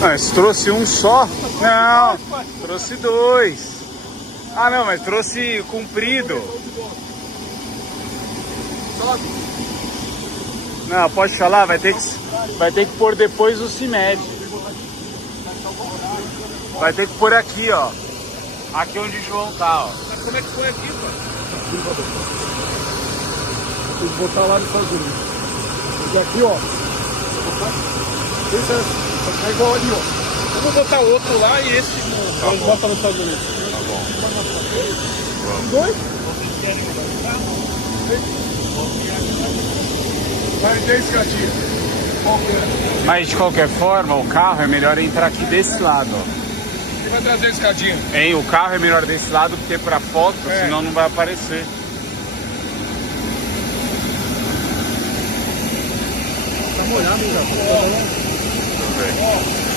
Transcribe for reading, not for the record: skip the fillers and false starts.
Mas trouxe um só? Não, trouxe dois. Ah não, mas trouxe comprido. Não, pode falar, vai ter que pôr depois o CIMED. Vai ter que pôr aqui, ó. Aqui onde o João tá, ó. Mas como é que foi aqui, pô? Tem que botar lá nos Estados Unidos. E aqui, ó. Esse é igual ali, ó. Vamos botar outro lá e esse no... Tá, bota nos Estados Unidos. Tá bom. Dois? Vai ter escadinha. Mas de qualquer forma, o carro é melhor entrar aqui desse lado, ó. Você vai trazer a escadinha. Hein, o carro é melhor desse lado porque pra foto, É. senão não vai aparecer. Tá molhado, hein, cara? Deixa eu ver.